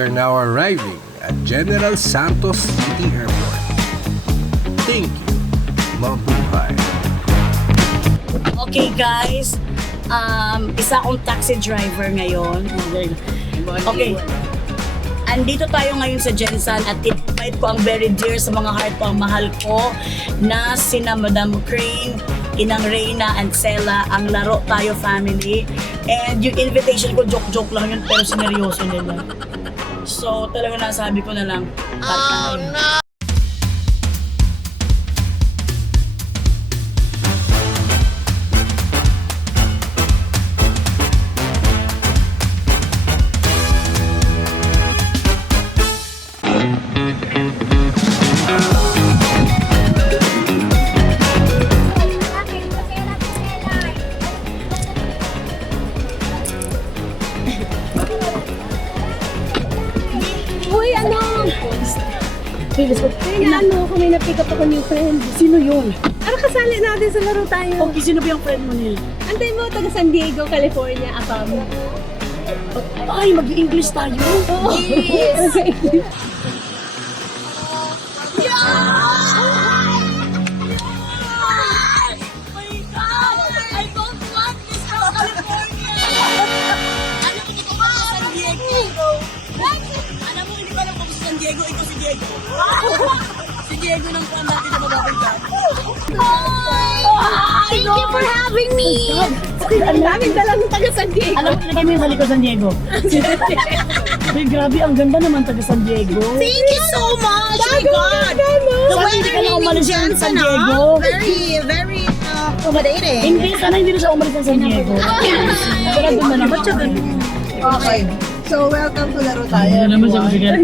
we are now arriving at General Santos City Airport. Thank you, mabuhay. Okay guys, isa akong taxi driver ngayon. Okay. Andito tayo ngayon sa Jensen at invite ko ang very dear sa mga heart ko, ang mahal ko na sina Madam Crane, Inang Reyna and Sela, ang Laro Tayo family. And yung invitation ko, joke-joke lang yun, pero sineryoso nila. So talaga nasabi ko na lang, oh no! Uy, ano? Kaya kami na-pick up ako new friend. Sino yun? Ano kasali natin sa laro tayo? Okay, sino ba yung friend mo nila? Antay mo, taga San Diego, California, Apam. Ay, mag-i-English tayo. Yes! Si Diego ng plan natin na mababantan. Thank you for having me! Ang daming dalang taga San Diego. Alam mo, nilagay mo yung sa likod San Diego. Ay, grabe, ang ganda naman taga San Diego. Thank you so much! Oh my God! The Sana hindi ka na weather umalis in ng San Jensen, Diego. very accommodating. Hindi, sana hindi na siya umalis ng San Diego. Pero doon na naman. Okay. So, welcome to Laro Tayo. Ano naman siya mabigat.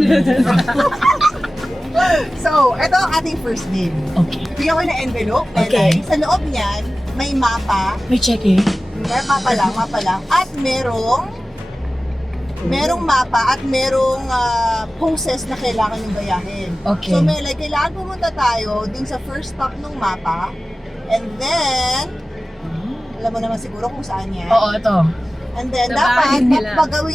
So, ito ang ating first game. Okay. Bigyan ko ng envelope. Okay. Sa loob niyan, may mapa. May check eh. Mapa lang. At merong mapa at merong poses na kailangan yung bayahin. Okay. So, kailangan pumunta tayo dun sa first stop ng mapa. And then, alam mo naman siguro kung saan yan. Oo, ito. And then, Sa dapat, bahay nila.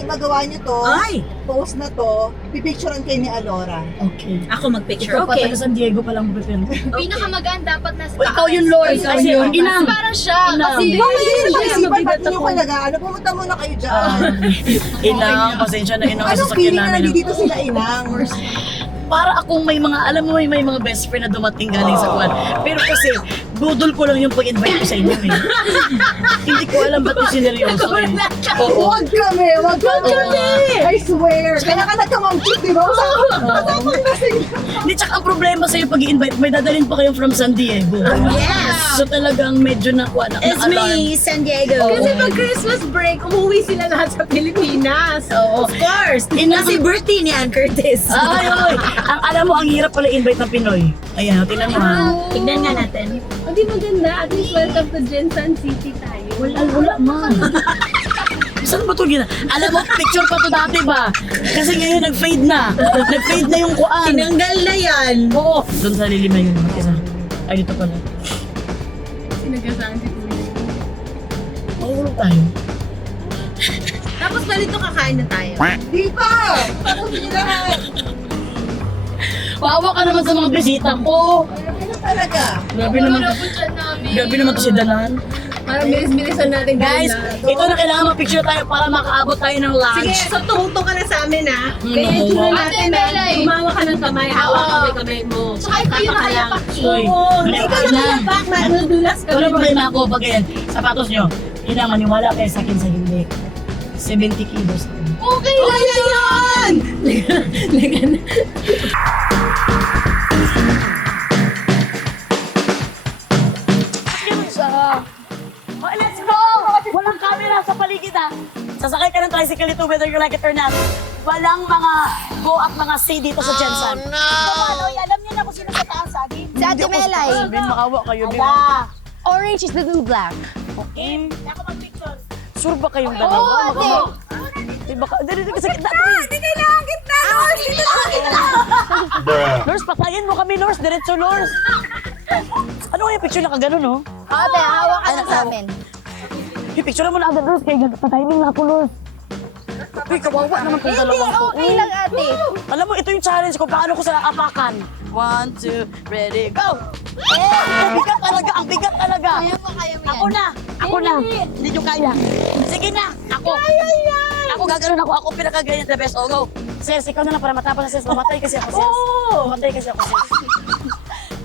magawa nyo to, Ay! post na to, pipicturean kayo ni Alora. Okay. Ako magpicture. Ikaw pa, taga San Diego pa lang prepare. Pinakamagaan dapat nasa O, ikaw yun, Lord. Ikaw Kasi, yun. inang. Parang siya. Inang. Kasi Isipan, ba't nyo talaga? Pumunta muna kayo dyan. Inang, pasensya na inang Anong sasakyan feeling na namin. nandito sila inang? Para akong may mga, alam mo, may mga best friend na dumating galing sa kwan. Pero kasi, budol ko lang yung pag-invite ko sa inyo eh. Hindi ko alam ba't yung sineryoso eh. Oo. Huwag kami! I swear! Kaya ka nagkamamchik, di ba? Kasama na sila. Hindi, tsaka ang problema sa'yo pag-i-invite, may dadalhin pa kayo from San Diego. Yes! So talagang medyo nakuha na It's alarm. me, San Diego. Oo. Kasi pag Christmas break, umuwi sila lahat sa Pilipinas. Oo. Of course! Inang, Kasi birthday ni Ann Curtis. ay, ay. Ang alam mo, ang hirap pala invite ng Pinoy. Ayan, tingnan mo ha. Tignan nga natin. Hindi maganda. At least welcome to Jensen City tayo. Wala man. Saan ba ito gina? Alam mo, picture pa to dati ba? Kasi ngayon nag-fade na. Nag-fade na yung kuan. Tinanggal na yan. Oo. Doon sa lilima yun. Isa. Ay, dito pala. Sinagasaan si Kuya. Mahulog tayo. Tapos balito kakain na tayo. Di pa! Tapos nila. Paawa ka naman sa mga bisita ko. Ano talaga? Grabe naman. Grabe naman to si Danan. Parang bilis-bilisan natin. Guys, ito na kailangan mag-picture tayo para makaabot tayo ng lunch. Sige, so tungtong ka na sa amin ha. Kaya naku. ito natin na gumawa ka ng kamay, hawak ka may kamay mo. Tsaka ikaw yung nakayapak. Uy, Ikaw na nakayapak, madudulas ka. wala problema ako pag yan. Sapatos nyo, hindi maniwala kayo sa akin sa hindi. 70 kilos. Okay lang yan! Oh, let's go! Walang camera sa paligid ha. Sasakay ka ng tricycle ito whether you like it or not. Walang mga go at mga C dito sa Jensen. Oh no! Kamanoy, alam niyo na kung sino sa taas ha. Si Ate Melay. Sabihin, maawa kayo. Ala. Orange is the new black. Okay? Ako mag-picture. Sure ba kayong dalawa? Oo, ate. Diba ka? Dali, sa gitna. Hindi kailangan kita! Dito na kita! Lors, patayin mo kami, Lors. Diretso, Lors. Ano yung picture na kagano, no? Ate, hawak ka na sa amin. Yung picture mo na agad, Lors. Kaya patayin mo na ako, Lors. Uy, kawawa naman kung dalawang to. Okay lang, ate. Alam mo, ito yung challenge ko. Paano ko sila apakan? 1, 2, ready, go! Ang bigat talaga, ang bigat talaga. Kaya mo yan. Ako na. Hindi nyo kaya. Sige na, ako. Ako gagano'n ako. Ako pinakaganyan the best. Oh, go. Sis, ikaw na lang para matapos na sis. Mamatay kasi ako, sis. Mamatay kasi ako, sis.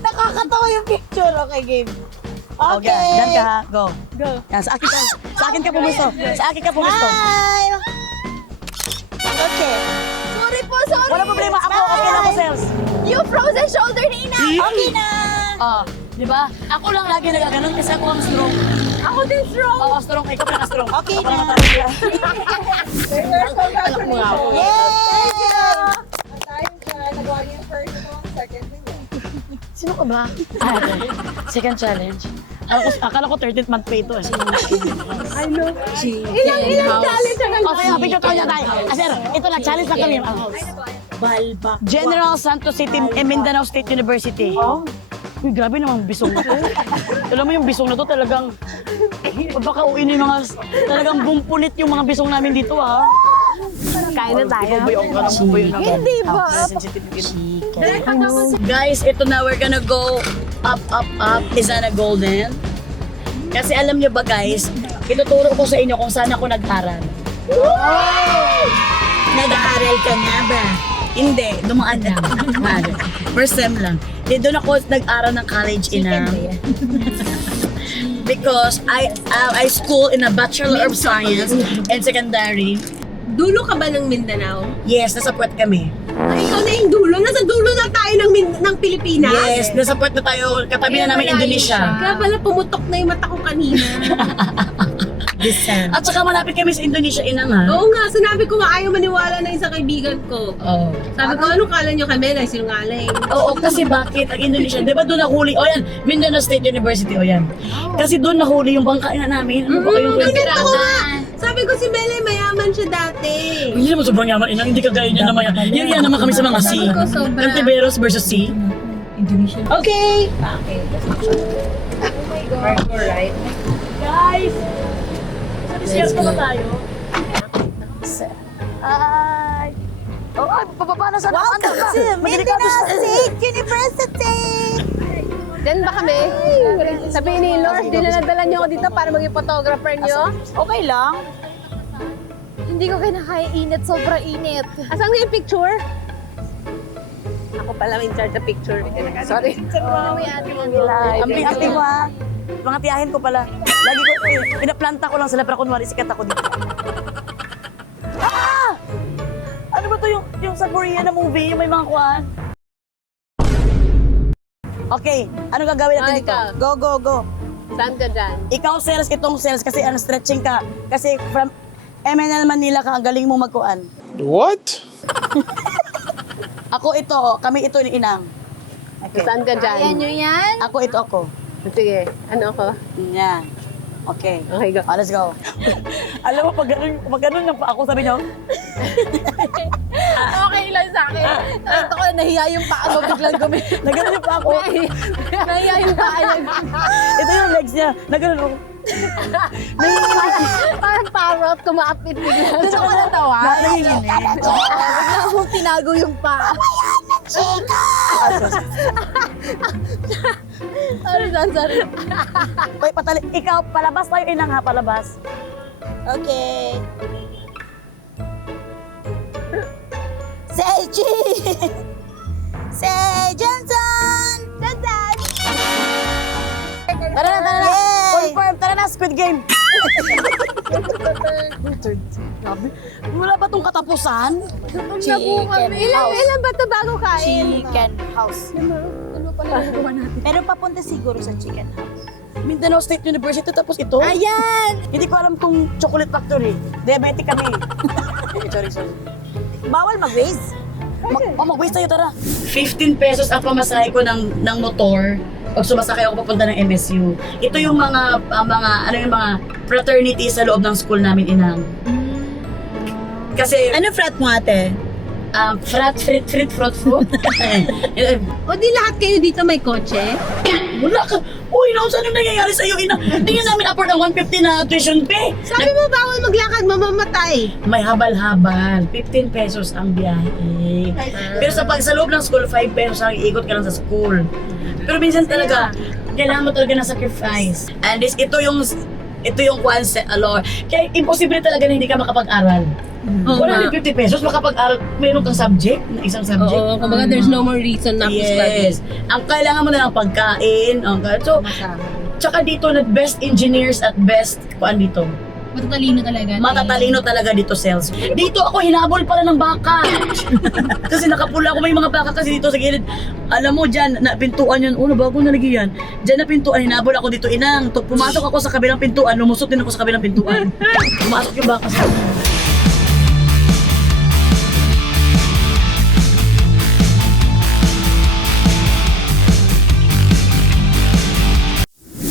Nakakatawa yung picture. Okay, game. Okay. Yan ka, ha? Go. Go. Yan, sa akin ka pumisto. Sa akin ka pumisto. Bye! Okay. Sorry po, sorry. Wala problema. Ako, okay na ako, sis. You frozen shoulder ni Ina. Okay na. Di ba? Ako lang lagi nagaganon kasi ako ang strong. Ako din strong. Oo, strong. Ikaw pa na strong. Okay Ako na. matapos ka. Anak mo nga ako. Yay! Tayo siya, nagawa niya yung first mo, second niya. Sino ka ba? Second challenge. Akala ko 13th month pay ito eh. Ilang challenge ang O, sige, picture tayo tayo. Sir, ito na, challenge na kami. Balbak. General Santos City, Mindanao State University. Uy, grabe namang bisong na to. Alam mo yung bisong na to talagang, baka uwi na yung mga, talagang bumpunit yung mga bisong namin dito ha. Kain na tayo. Hindi ba? Guys, ito na, we're gonna go up, up, up. Is that a golden? Kasi alam nyo ba guys, ituturo ko sa inyo kung saan ako nag-aral. Nag-aaral ka nga ba? Hindi, dumaan lang. First sem lang. Di doon ako nag-aral ng college because I school in a Bachelor of Science and secondary. Dulo ka ba ng Mindanao? Yes, nasa puwet kami. Ay, ikaw na yung dulo. Nasa dulo na tayo ng Pilipinas. Yes, nasa puwet na tayo. Katabi na namin Indonesia. Kaya pala pumutok na yung mata ko kanina. At saka malapit kami sa Indonesia, inang ha. Oo nga, sinabi ko nga ayaw maniwala na isang kaibigan ko. Oo. Sabi ko, anong kala nyo kami? Ay, sinungaling. Oo, kasi bakit ang Indonesia? Di ba doon nahuli? O yan, Mindanao State University, o yan. Kasi doon nahuli yung bangka na namin. Ano ba kayong Kasi kwento? ako nga, sabi ko si Belle, mayaman siya dati. Hindi naman sobrang yaman, inang. Hindi kagaya niya naman. Yan naman kami sa mga C. Sabi ko, sobra. Cantiveros versus C. Okay. Guys! Share ko ba tayo? Hi. Oh, ay, pababa na sa Welcome to Mindanao State University. Diyan ba kami? Sabihin ni Lord, dinadala niyo ako dito para maging photographer niyo? Okay lang. Hindi ko kinakaya init, sobrang init. Asan yung picture? Ako pala may in charge sa picture. Sorry. Ang ate mo ha. Mga tiyahin ko pala. Lagi ko, pinaplanta ko lang sila para kunwari sikat ako dito. Ah! Ano ba to yung sa Korea na movie, yung may mga kuhaan? Okay, ano gagawin natin dito? ikaw. Go, go, go. Saan ka dyan? Ikaw sales, itong sales kasi stretching ka. Kasi from MNL Manila ka, ang galing mo magkuhan. What? Ako ito, kami ito ni Inang. Okay. Saan ka dyan? Ayan nyo yan. Ako ito ako. Sige, ano ako? Yan. Okay. Okay, go. Let's go. Alam mo, pag ganun lang pa ako, sabi niyo, Okay lang sa akin. Nakita ko nahiya yung paa mo biglang gumi. nagano'n yung pa ako. Nahiya yung paa niya. Ito yung legs niya. Nagano'n ako. Parang parrot, kumapit bigla. Doon ako natawa. Nanginginig. Bigla akong tinago yung paa. Sorry. Hoy, patali. Ikaw, palabas tayo, Inang ha, palabas. Okay. Seiji! Say Johnson! Dandan! Tara na. Confirm, tara na, Squid Game. Wala ba tong katapusan? Ilan ba ito bago kain? Chicken house. Pero papunta siguro sa chicken house. Mindanao State University, tapos ito? Ayan! Hindi ko alam kung chocolate factory. Diabetic kami. sorry. Bawal mag-waste. Mag-waste tayo, tara. 15 pesos ang pamasahe ko ng motor pag sumasakay ako papunta ng MSU. Ito yung mga fraternity sa loob ng school namin, Inang. Kasi, Ano frat mo ate? frat. O di lahat kayo dito may kotse? Wala ka. Uy, no, saan yung nangyayari sa'yo, ina? Hindi nga namin afford ng 150 na tuition fee. Sabi mo, bawal maglakad, mamamatay. May habal-habal. 15 pesos ang biyahe. Pero sa loob ng school, 5 pesos ang iikot ka lang sa school. Pero minsan talaga, kailangan mo talaga ng sacrifice. And ito yung concept, kaya imposible talaga na hindi ka makapag-aral. 150 pesos, makapag-aral, mayroon kang subject, isang subject. Oo, kumbaga there's no more reason not to study. Yes. Ang kailangan mo na ng pagkain. So, tsaka dito, best engineers at best, dito. Matatalino talaga. Matatalino talaga dito, sales. Dito ako, hinabol pala ng baka. Kasi nakapula ako, may mga baka kasi dito sa gilid. Alam mo, dyan, na pintuan yan. Bago nalagay yan. Dyan na pintuan, hinabol ako dito, inang. Pumasok ako sa kabilang pintuan, lumusot din ako sa kabilang pintuan. Pumasok yung baka sa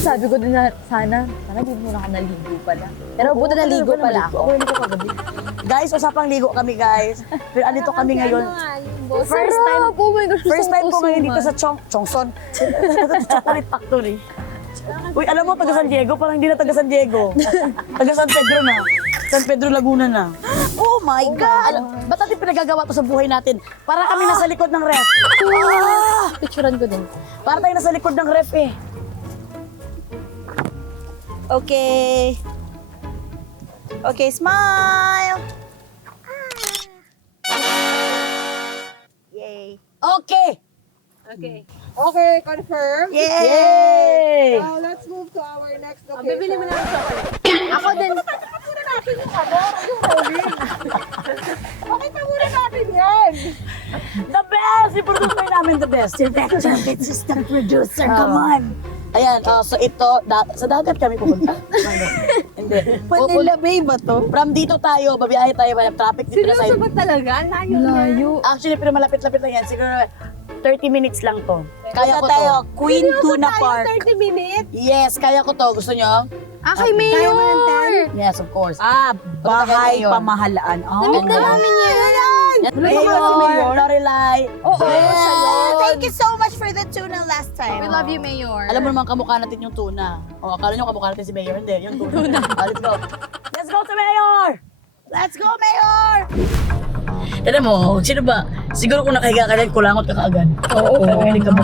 Sabi ko din na sana di muna ako naligo pala. Pero buta naligo pala ako. Okay, ko kagabi. Guys, usapang ligo kami, guys. Pero andito kami ngayon. First time, Oh my gosh, first time ko gusto ngayon dito man. sa Chongson. Chocolate Factory. Uy, alam mo, taga San Diego, parang hindi na taga San Diego. Taga San Pedro na. San Pedro Laguna na. Oh my God! Ba't natin pinagagawa to sa buhay natin? Para kami nasa likod ng ref. Picturean ko din. Para tayo nasa likod ng ref eh. Okay. Okay, smile. Yay. Okay! Okay. Okay, confirm. Yay! Now, let's move to our next location. Bibili mo na ng chocolate. Ako din. Pakita muna natin yan. The best! I-producer namin the best. Your next champion is the producer. Come on! Ayan, so ito, sa dagat kami pupunta. Hindi. Manila Bay ba to? From dito tayo, babiyahe tayo, traffic dito na Seryoso side. ba talaga? Layo. Actually, pero malapit-lapit lang yan. Siguro 30 minutes lang to. Kaya ko to. tayo, Queen Tuna Park. 30 minutes? Yes, kaya ko to. Gusto nyo? Kay Mayor! Yes, of course. Bahay Mayor. pamahalaan. Namit na namin yan! Mayor, Lorelai. Oo, Thank you so much for the tuna last time. We love you, Mayor. Alam mo naman kamukha natin yung tuna. O, akala nyo kamukha natin si Mayor. Hindi, yung tuna. Let's go. Let's go to Mayor! Let's go, Mayor! Tignan mo, sino ba? Siguro kung nakahiga ka dyan, kulangot ka kaagad. Oo. Hindi ka ba?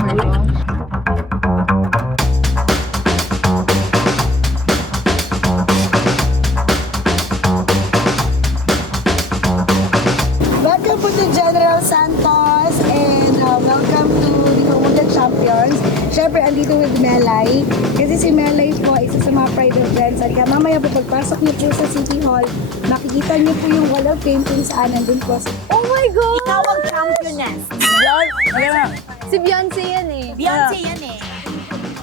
Welcome po to General Santos and welcome to the Wounded Champions. Siyempre, andito with Melay. Kasi si Melay po, isa sa mga pride of Jensen. Kaya mamaya po, pagpasok niyo po sa City Hall, makikita niyo po yung wall of fame kung saan nandun po. Oh my God! Ikaw ang championess. Yan! Okay na. Si Beyonce yan eh. Beyonce yan eh.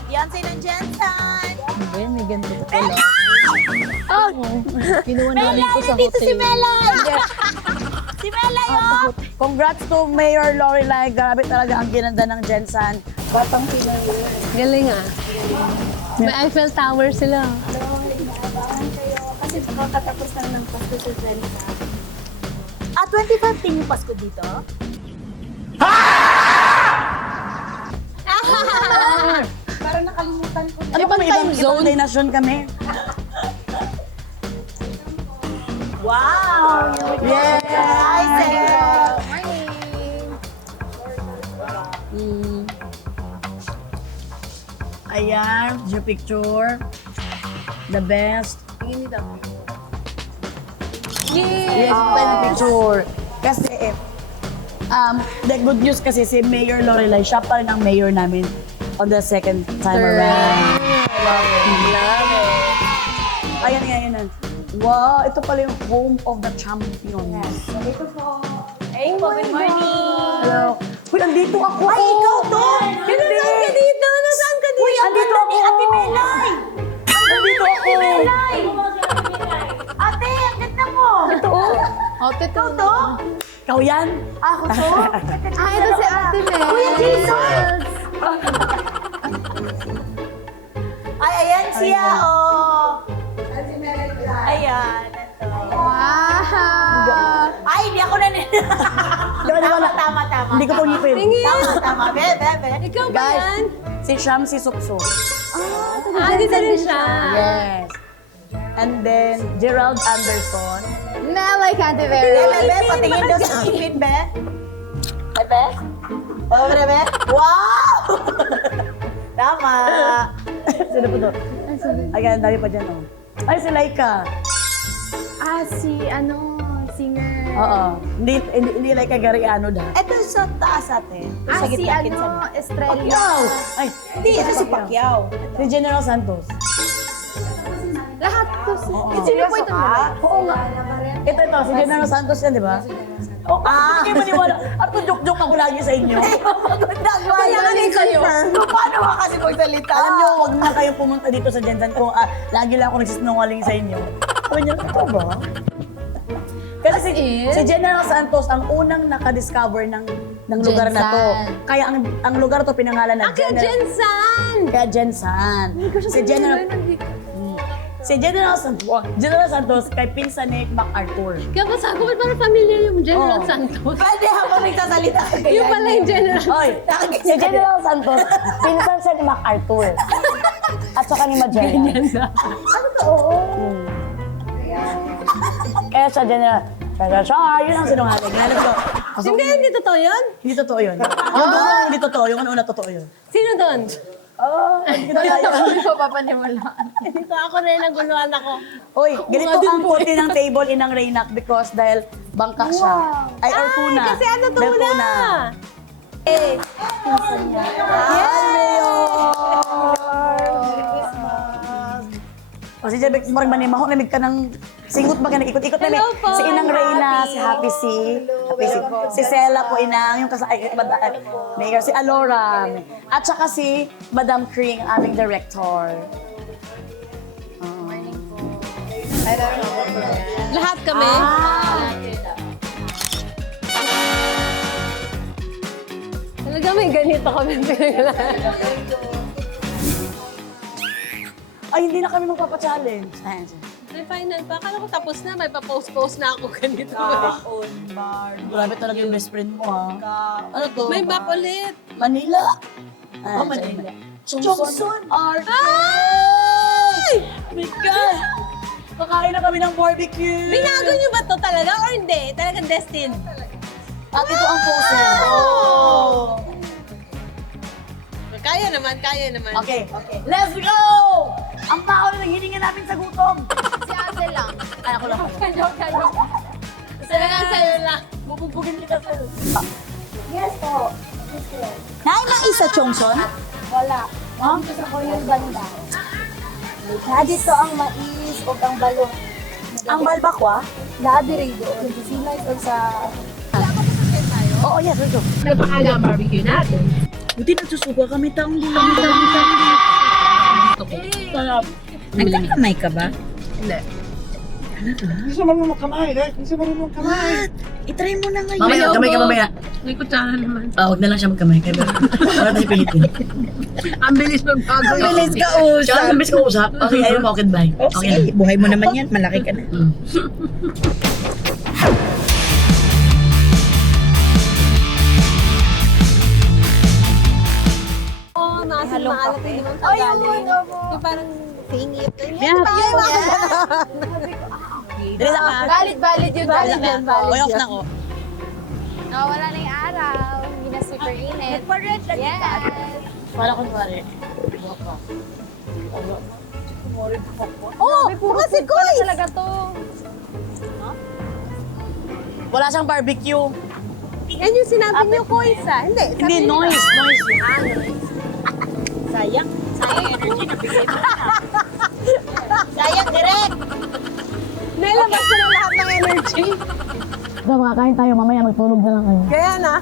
Beyonce ng Jensen. May ganito pala. Kinuha na rin ko sa Dito si hotel. Melay. Si Melay, oh. Congrats to Mayor Lorelai. Grabe talaga ang ginanda ng Jensen. Batang Pinoy. Galing ah. May Eiffel Tower sila. Kasi kakatapos lang ng Pasko sa Jensen. 25 din yung Pasko dito? Parang nakalimutan ko. Ano ba may ibang zone? Nation kami. Wow! Yes! Hi, Sarah! Ayan, your picture. The best. Yes, tayo ng picture. Kasi, the good news kasi si Mayor Lorelai, siya pa rin ang mayor namin on the second time around. Ayan nga, ayan. Wow, ito pala yung home of the champions. Ito po. Hey, good morning! Hello. Uy, andito ako! Ay, ikaw to! Hindi! Nasaan ka dito? Nasaan ka dito? Uy, ang Andito ganda ni ako! Ate Melay! Andito ako! Melay! Ate, ang ganda mo! Ito. Ate to. Ikaw to? Ikaw yan? Ako to? Ito si Ate Mel. Kuya Jason! Ay, ayan siya, oh! Ayan, ito. Wow! Ay, hindi ako naniniwala. Di ba, di ba, Tama. Hindi ko to ngipin. Tama. Be. Ikaw ba Guys, yan? Si Shamsi Suksok. Dito rin siya. Yes. And then, Gerald Anderson. Melay Cantivero. Bebe, patingin daw sa ipin, be. Bebe? Oh, bebe? Wow! Tama. Sino po to? Ay, ang dami pa dyan, oh. Ay, si Laika. Singer. Oo. Hindi Laika Gariano da. Ito sa taas atin. Sa gitna, kinsan. Estrella. Pacquiao! Ay, Hindi, ito si Pacquiao. si General Santos. Lahat to. Sino po ito? Oo nga. Ito, si General Santos yan, di ba? Oh, hindi maniwala. At joke-joke ako lagi sa inyo. Kailangan din kayo. Paano ka kasi magsalita? Alam niyo, huwag na kayong pumunta dito sa Jensen kung lagi lang ako nagsisinungaling sa inyo. Sabi niyo, ito ba? Kasi si General Santos ang unang nakadiscover ng lugar na to. Kaya ang lugar to pinangalan na Jensan! Kaya Jensan. Si General Santos kay pinsan ni MacArthur. Kaya ba sa akin, parang familiar yung General Oo. Santos. Pwede habang nagsasalita ka Yung pala yung General. Oy, si General Santos, pinsan siya ni MacArthur. At saka ni Magellan. Kaya siya General. Yun ang sinungaling. Hindi totoo yun? Hindi totoo yun. Yung dulo hindi totoo, yung una totoo yun. Sino doon? Hindi tayo. papaniwalaan. Dito ako rin, naguluhan ako. Uy, ganito ang puti ng table inang Reynac because dahil bangka siya. Ay, or tuna. Kasi ano Dahil tuna? O si Jebek, marang manimaho, namig ka ng singot ba ka ikot-ikot namin. Hello po, Si Inang I'm Reyna, Happy. si Happy C. Si Sela po, Inang, yung Mayor, si Alora. At saka si Madam Kring, aming director. Lahat kami? Talaga may ganito kami pinaglalaan. Ay, hindi na kami magpapa-challenge. May final pa. Akala ko tapos na. May pa-post-post na ako ganito. Grabe talaga yung best friend mo, ha? Ano to? May map ulit. Manila. Manila. Chongson. Art. Ay! My God! Kakain na kami ng barbecue. Binago niyo ba to talaga or hindi? Talagang destined? At ito ang poster. Kaya naman, kaya naman. Okay. Let's go! Ang tao na naghihinga namin sa gutom. Si Ate lang. Ay, ako lang. Talagang sa'yo lang. Bubugin kita sa... Yes po. Nay, na isa, Chongson? Wala. Dito sa Koyong banda. Dito ang mais o ang balon. Ang balbakwa? Labi rin doon. Sila ito sa... Oo, yes, let's go. Napakala barbecue natin. Buti nagsusuga kami taong Sarap. Nagkakamay ka ba? Hindi siya marunong kamay, guys. Hindi siya marunong kamay. I-try mo na ngayon. Mamaya, kamay ka mamaya. May kutsara naman. Huwag na lang siya magkamay. Kaya wala tayo pilitin. Ang bilis magbago. Ang bilis ka Tsaka ang bilis ko usap. Okay, ayaw mo, okay, bye. Okay, buhay mo naman yan. Malaki ka na. Oo, maasin maalat yung limang tanggalin. Yung parang singit. Dili na ka. Valid yun. Valid yun. Okay, off na ko. Nawala na yung araw. Hindi na super init. Nagpa-red lagi Yes. Para kunwari. Oh, mga si Koy! Talaga to. Wala siyang barbecue. Yan yung sinabi niyo, Koy, sa. Hindi. Hindi, noise. Noise yun. Sayang. Sayang energy na bigay mo na. Sayang, direct. Nailabas ko na lahat ng energy. Ito, makakain tayo. Mamaya magtulog na lang kayo. Kaya na.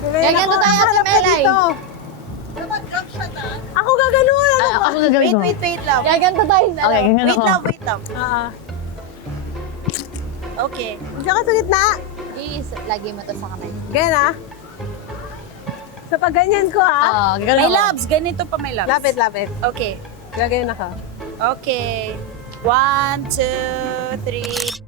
Kaya ganito tayo sa Hanap ka Melay. dito. Ako gaganon. Ano ba? Ako gagawin ko. Wait, love. Kaya ganito tayo. Okay, ganyan Wait, ako. love, wait, love. Okay. Diyan ka sa gitna. Lagi mo to sa kamay. Ganyan ah. Sa pag ganyan ko ah. Gagawin My ako. loves, ganito pa my loves. Lapit, lapit. Okay. Gagayon ako. Okay. 1, 2, 3.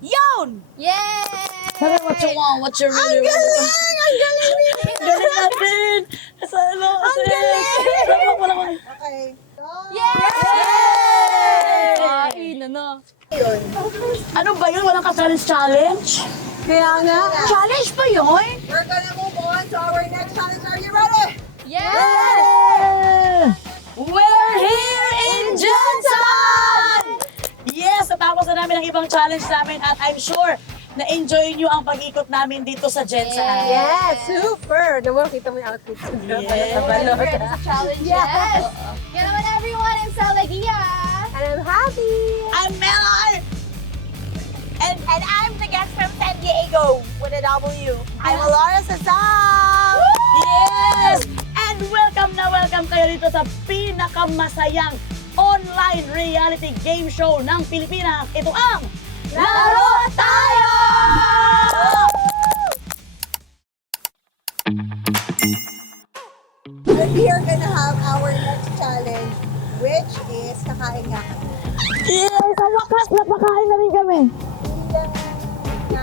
Yun! Yay! Sabi, what you want? What you really want? Ang galing! Ang galing natin! Sa ano? Ang galing! Okay. Yay! Ano ba yun? Walang ka-challenge? Kaya nga. Challenge pa yun? We're gonna move on to our next challenge. Are you ready? Yeah! We're here in Jensen! Yes, natapos na namin ang ibang challenge namin at I'm sure na-enjoy nyo ang pag-ikot namin dito sa Jensen. Yes, super! Naman, kita mo yung outfit. Challenge, yes. Get on everyone, I'm Salagia. And I'm happy! I'm Melon! And I'm the guest from San Diego with a W. I'm Laura Sazam. Yes! And welcome na welcome kayo dito sa pinakamasayang online reality game show ng Pilipinas. Ito ang Laro Tayo! And we are gonna have our next challenge, which is kakain nga kami. Yes! Sa wakas, napakain na rin kami. Na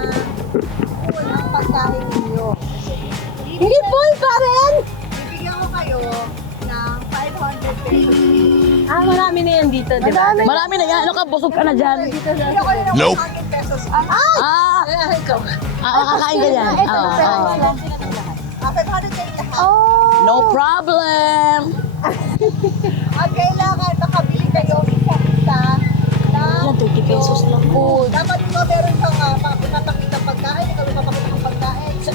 full ang pagkain ninyo. Hindi full pa rin! Bibigyan ko kayo ng 500 pesos. Marami na yan dito, di ba? Marami na yan. Ano ka? Busog ka na dyan. Bibigyan ko kayo ng 100 pesos. Kakain ka yan. 500 kayo lahat. No problem. At kailangan makabili kayo isa-isa ng 20 pesos lang. food. Dapat ito meron kang mapapakita pagkain, ikaw mapapakita ng pagkain. So,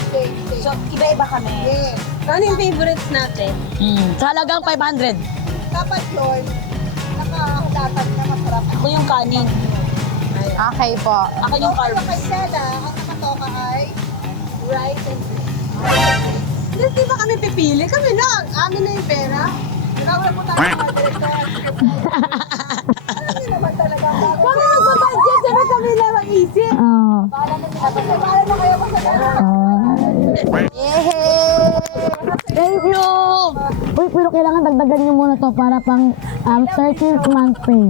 Iba-iba kami. yes. Ano yung favorites natin? Sa halagang 500. Dapat yun, nakakalatag na masarap. Ako yung kanin. Okay po. Ako yung Kay carbs. Stella, ang nakatoka ay rice and beef. Hindi ba kami pipili? Kami na. Amin na yung pera. Wala po tayo mga director. Alam niyo naman talaga. Kami magpapadyan. Sabi kami na mag-isip. Bahala na kayo sa Thank you! Uy, pero kailangan dagdagan nyo muna to para pang 13th month pay.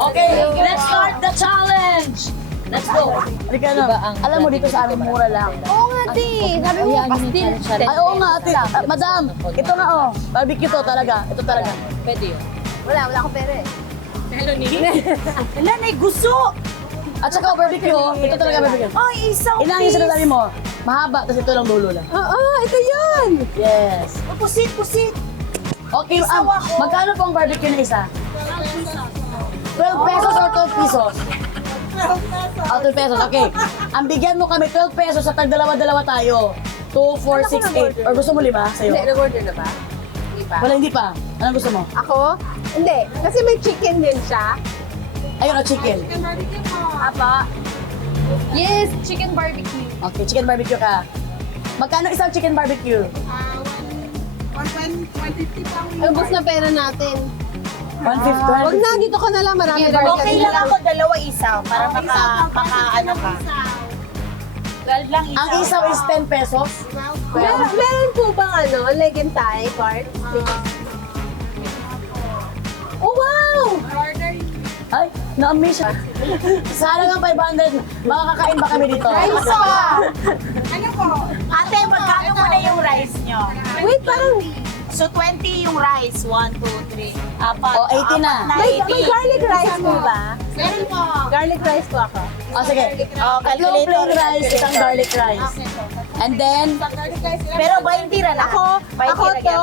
Okay, let's start the challenge. Let's go. Halika na. Alam mo dito sa amin mura lang. Oo nga, di. Sabi mo, pastil. Ay, oo nga, ate. Madam, ito na oh. Barbecue to talaga. Ito talaga. Wala akong pera eh. Ilan ay gusto. At saka barbecue, ito talaga barbecue. Ay, isang Ilang isa na dami mo? Mahaba, tapos ito lang dulo lang. Ito yun. Yes. Pusit. Okay, magkano po ang barbecue na isa? 12 pesos or 12 pesos? 12 pesos, okay. Ang bigyan mo kami 12 pesos sa tag-dalawa-dalawa tayo. 2, 4, 6, 8. Or gusto mo 5 sa'yo? Hindi, nag-order na ba? Hindi pa. Wala, hindi pa. Anong gusto mo? Ako? Hindi. Kasi may chicken din siya. Ayun, chicken. Apa? Yes, chicken barbecue. Okay, chicken barbecue ka. Magkano isang chicken barbecue? Ubus na pera natin. 150. Wag na, dito ka na lang. Marami na Okay lang ako, dalawa isaw. Para ano ka. 12 lang isaw. Ang isaw is 10 pesos. Meron po bang leg and tie part? Oh, wow! Ay, na-amaze siya. Sa halagang 500, makakakain ba kami dito? Ate, magkano muna yung rice nyo? Wait, parang So, 20 yung rice. 1, 2, 3, 4. O, 80 na. may garlic rice po ba? Meron po. Garlic rice po ako. O, sige. Tatlong plain rice, isang garlic rice. And then, Pero 20 rin ako. Ako to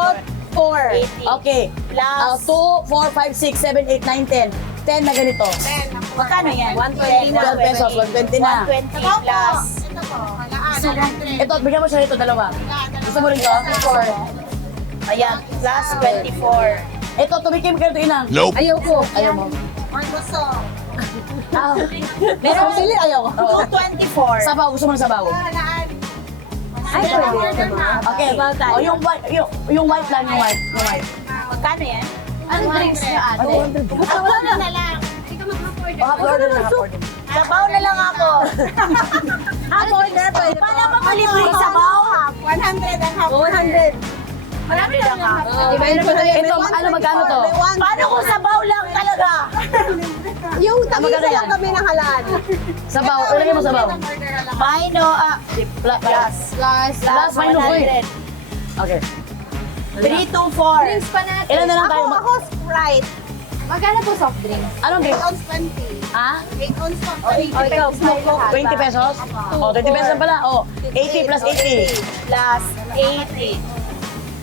4. okay. Plus. 2, 4, 5, 6, 7, 8, 9, 10. 10 na ganito. Magkano yan? 120 na. 12 pesos, 120 na. 120 plus. Ito, bigyan mo siya ito, dalawa. Gusto mo rin ito? 4. Ayan, plus 24. Ito, tumikim ka ito, inang. Ayaw ko. Ayaw mo. Pero Pili, ayaw ko. 224. Sabaw, gusto mo ng sabaw? Ay, pwede. Okay. O, yung white lang, yung white. Yung white. Magkano yan? Anong drinks nyo, ate? Wala na. na lang. O, happy order na, happy order. Sabaw na lang ako. Half order, pwede po. Paano ba malibre yung sabaw? 100 ang half. 100. Marami lang ha. Ito, ano magkano to? Paano kung sabaw lang talaga? Yung tabi maganda yan? lang kami ng halaan. Sabaw, ilagay mo sabaw. Mino, Plus. Plus, minus, uy. Okay. 3, 2, 4. Drinks pa natin. Ilan na lang tayo? Ako, Sprite. Magkano po soft drinks? Anong drink? 8 ounce 20. Ha? 8 ounce 20. O, ikaw, smoke mo. 20 pesos? Oh, 20 pesos na pala. Oh, 80 plus 80. Plus 80.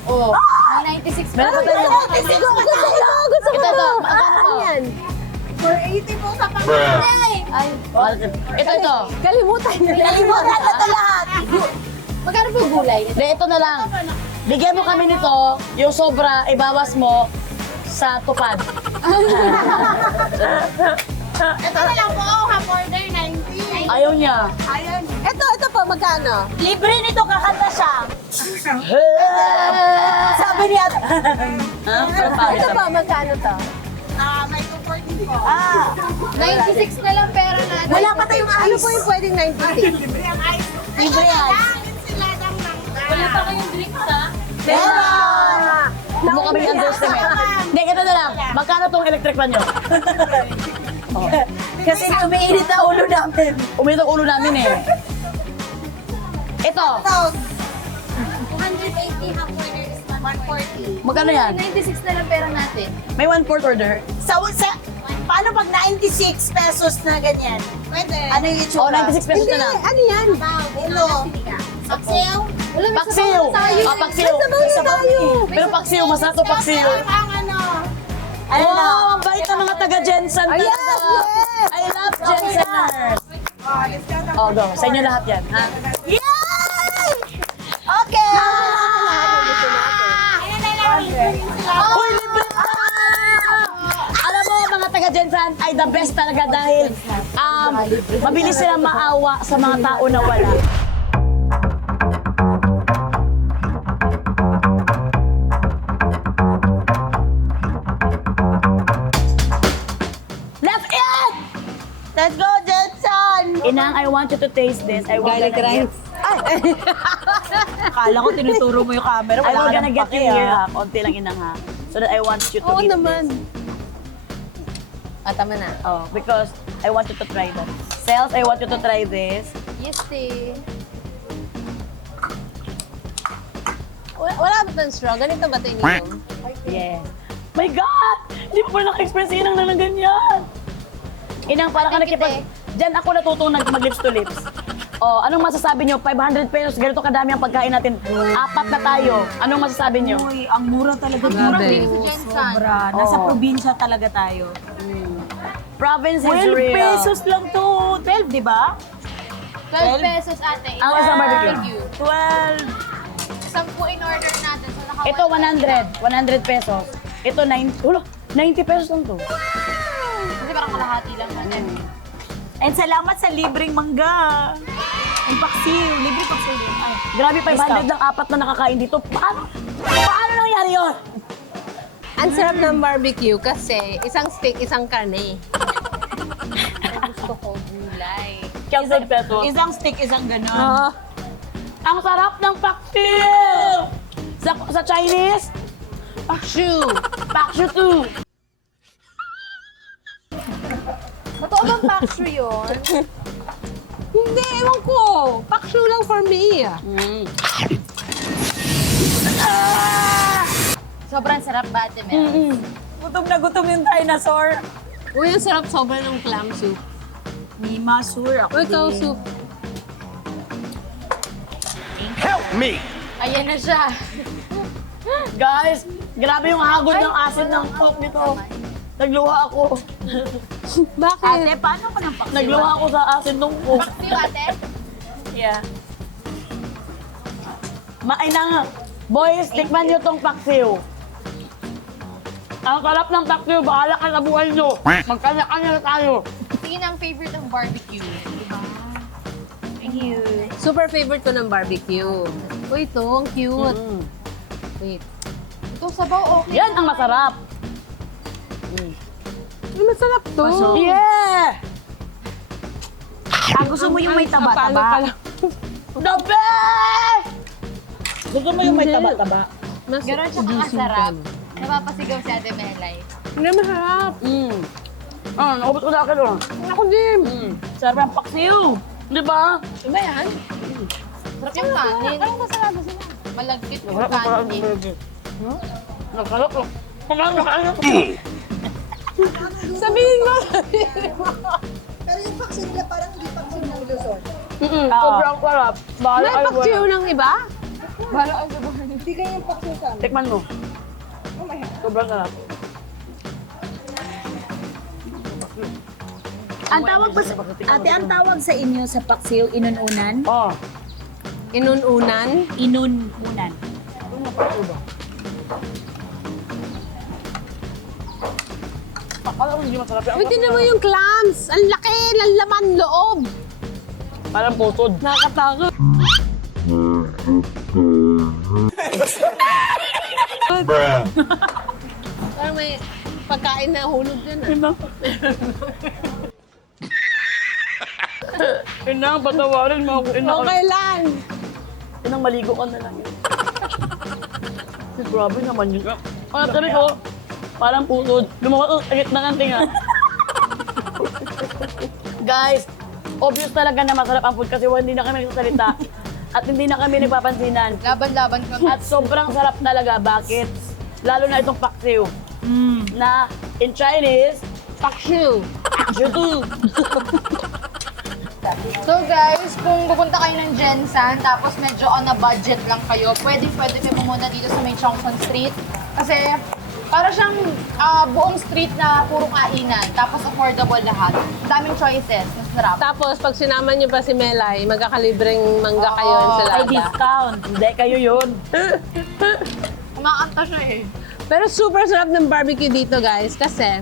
Oh, may 96 pa. Meron pa tayo. Gusto ko. Ito. Magkano to? Yan. For 80 po sa pamilya. Ay, Ito. kalimutan niyo. Kalimutan na ito lahat. Magkano po gulay? Hindi, ito na lang. Bigyan mo kami nito, yung sobra, ibawas mo sa tupad. Ito na lang po, half order 90. Ayaw niya. Ito po, magkano? Libre nito, kakanta siya. Sabi niya. Ito po, magkano to? May 240 po. 96 na lang pera natin. Wala pa tayong ice. Ano po yung pwedeng 96? Libre ang ice. Libre yan. Wala pa kayong drinks ha? Meron! Huwag mo kami underestimate. Hindi, ito na lang. Magkano tong electric fan nyo? Kasi umiinit na ulo namin. Uminit ang ulo namin eh. Ito. 280 half order is 140. Magkano yan? 96 na lang pera natin. May 1/4 order. Paano pag 96 pesos na ganyan? Pwede. Ano yung Oh, itsura? 96 pesos na lang. Ano yan? Ulo. Saksiw? Wala, may Paksiw. sabaw na tayo. Ah, paksiw. May sabaw tayo. Pero paksiw, masarap to paksiw. Ang ano? Oh, ang bait ng mga taga-Jensen talaga. I love Jenseners. Oh, go. Sa inyo lahat yan, ha? Yay! Okay! Uy, libre na! Alam mo, mga taga-Jensen ay the best talaga dahil mabilis silang maawa sa mga tao na wala. Left in! Let's go, Jetson! Inang, I want you to taste this. I will gonna get... Akala ko tinuturo mo yung camera. I will Wala gonna nang get pake, you here, ah. ha? Konti lang inang, ha? So that I want you to Oo eat naman. this. Tama na. Oh, because I want you to try that. Sales, I want you to try this. Yes, te. Wala ba itong straw? Ganito ba ito ininom? Yes. My God! Hindi mo pa naka-experience si Inang na ganyan. Inang, parang ka Thank you, nakipag... Diyan ako natutong mag-lips to lips. Oh, anong masasabi nyo? 500 pesos, ganito kadami ang pagkain natin. 4 na tayo. Anong masasabi nyo? Uy, ang mura talaga dito. Mura dito sa Jensen. Sobra. Nasa Oo. probinsya talaga tayo. Province is 12 real. pesos lang to. 12, di ba? 12 pesos ate. Ang isang barbecue. 12. 10 in order natin. So, naka Ito 100 pesos. Ito 90. Ulo, 90 pesos lang to. Kasi parang kalahati lang natin. And salamat sa libreng mangga. Ang paksiw. Libre paksiw din. Ay. Grabe, 500 lang 4 na nakakain dito. Paano nangyari yun? Ang sarap ng barbecue kasi isang steak, isang karne. Gusto ko gulay. 15 pesos. Isang stick, isang ganon. Ang sarap ng paksiw! Sa Chinese, Pakshu! paksiw too. Totoo bang pakshu yun? Hindi, ewan ko. Pakshu lang for me. Sobrang sarap ba, Ate Mel? Gutom na gutom yung dinosaur. Uy, ang sarap sobra ng clam soup. Mima, sur. Ako Uy, ikaw din. soup. Help me! Ayan na siya. Guys, grabe yung hagod ng asin ng coke nito. Nagluha ako. Bakit? Ate, paano ka nang paksiw? Nagluha ako sa asin ng coke. Paksiw, ate? Yeah. Ay na, boys, tikman nyo tong paksiw. Ang sarap ng paksiw, bahala ka sa buhay nyo. Magkanya-kanya na tayo. Tingin ang favorite ng barbecue. Diba? Thank you. Super favorite ko ng barbecue. Uy, ito, ang cute. Wait. Ito, sabaw, okay. Yan ang masarap. Ay, masarap to. Yeah! Gusto mo yung may taba-taba? The best! Gusto mo yung may taba-taba? Mas Ganon siya juicy kakasarap. pa. Napapasigaw si Ate Melay. Hindi, masarap. Nakubot ko na akin, oh. Ako din. Sarap ng paksiw. Di ba? Diba yan? Sarap yung kanin. Anong masarap sila? Malagkit yung kanin. Nakalok. Kumain. Sabihin mo. Pero yung vaccine nila parang hindi vaccine ng Luzon. Sobrang sarap. Bahala May kayo. paksiw ng iba? Hindi ganyan yung vaccine sa amin. Tikman mo. Sobrang sarap. Ang tawag ba sa, ate, ang tawag sa inyo sa paksiw, inununan? Oh. Inununan. Inununan. Akala ko hindi masarap yan. Uy, tinan mo yung clams. Ang laki ng laman loob. Parang pusod. Nakakatakot. Parang may pagkain na hulog dyan. Inang, patawarin mo ako. Inang, Okay lang. inang maligo ka na lang yun. Grabe naman yun. Ang sabi ko, parang pusod. Lumakas sa gitna ng tinga. Guys, obvious talaga na masarap ang food kasi hindi na kami nagsasalita. At hindi na kami nagpapansinan. Laban-laban kami. At sobrang sarap talaga. Bakit? Lalo na itong paksiw. Na in Chinese, Paksiw. So guys, kung pupunta kayo ng Jensan, tapos medyo on a budget lang kayo, pwede kayo pumunta dito sa may Chongson Street. Kasi para siyang buong street na puro kainan, tapos affordable lahat. Daming choices, masarap. Tapos, pag sinama niyo pa si Melay, magkakalibreng mangga kayo sa may Lazada. discount. Hindi kayo yun. Kumakanta siya eh. Pero super sarap ng barbecue dito, guys. Kasi,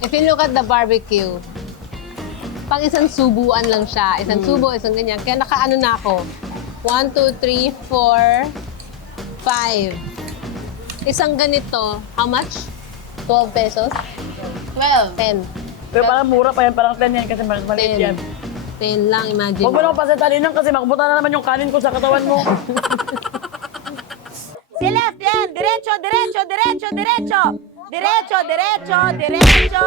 if you look at the barbecue, pang isang subuan lang siya. Isang subo, isang ganyan. Kaya nakaano na ako. 1, 2, 3, 4, 5. Isang ganito, how much? 12 pesos? 12. 10. Pero parang mura pa yan. Parang 10 yan kasi maliit yan. 10 lang, imagine. Huwag mo naman pasentalinan kasi makubuta na naman yung kanin ko sa katawan mo. Si left yan! Diretso, diretso, diretso, diretso! Diretso, diretso, diretso!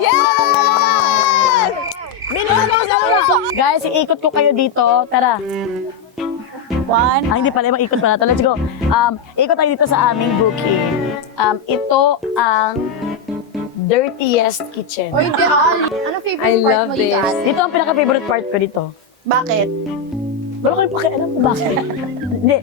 Yes! Guys, iikot ko kayo dito. Tara. 1. Hindi pala, ikot pala. Let's go. Ikot tayo dito sa aming booking. Ito ang dirtiest kitchen. Oy, di ano favorite I part love mo dito, this. Ate? Dito ang pinaka-favorite part ko dito. Bakit? Wala ko yung pakialam kung bakit. Hindi.